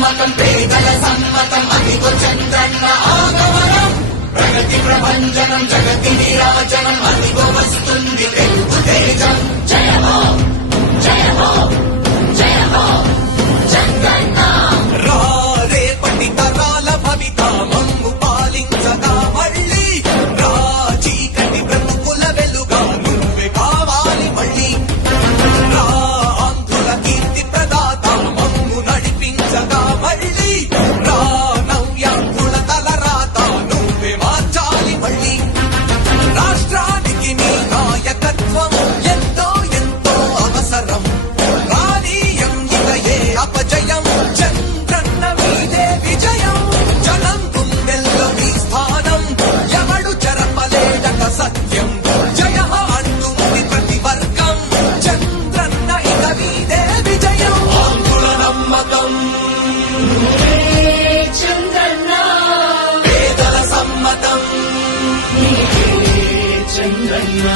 నమ్మకం పేదల సమ్మతం అదిగో చంద్రన్న ఆగమనం ప్రగతి ప్రభంజనం జగతి నీరాజనం అదిగో వస్తుంది తెలుగు తేజం జయ హో జయ హో జయ హో చంద్రన్న రా రేపటి తరాల భవిత మమ్ము పాలించగా మళ్ళీ రా చీకటి బ్రతుకుల వెలుగా నువ్వే కావాలి మళ్ళీ రా ఆంధ్రుల కీర్తి ప్రదాత మమ్ము నడిపించగా మళ్ళీ రా నవ్యాంధ్రుల తలరాత నువ్వే మార్చాలి మళ్ళీ రాష్ట్రానికి నీ నాయకత్వం ఎంతో ఎంతో అవసరం రానీయం ఇక ఏ అపజయం చంద్రన్న మీదే విజయం జనం గుండెల్లో నీ స్థానం ఎవడు చెరపలేడట సత్యం జయ అంటుంది ప్రతి వర్గం చంద్రన్న ఇక మీదే విజయం ఆంధ్రుల నమ్మకం చంద్రన్న పేదల సమ్మతం చంద్రన్న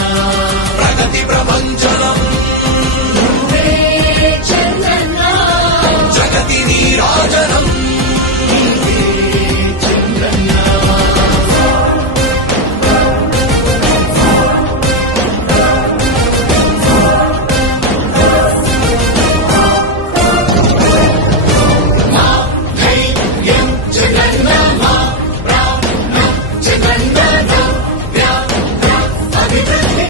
ప్రగతి ప్రభంజనం చంద్రన్న జగతి నీరాజనం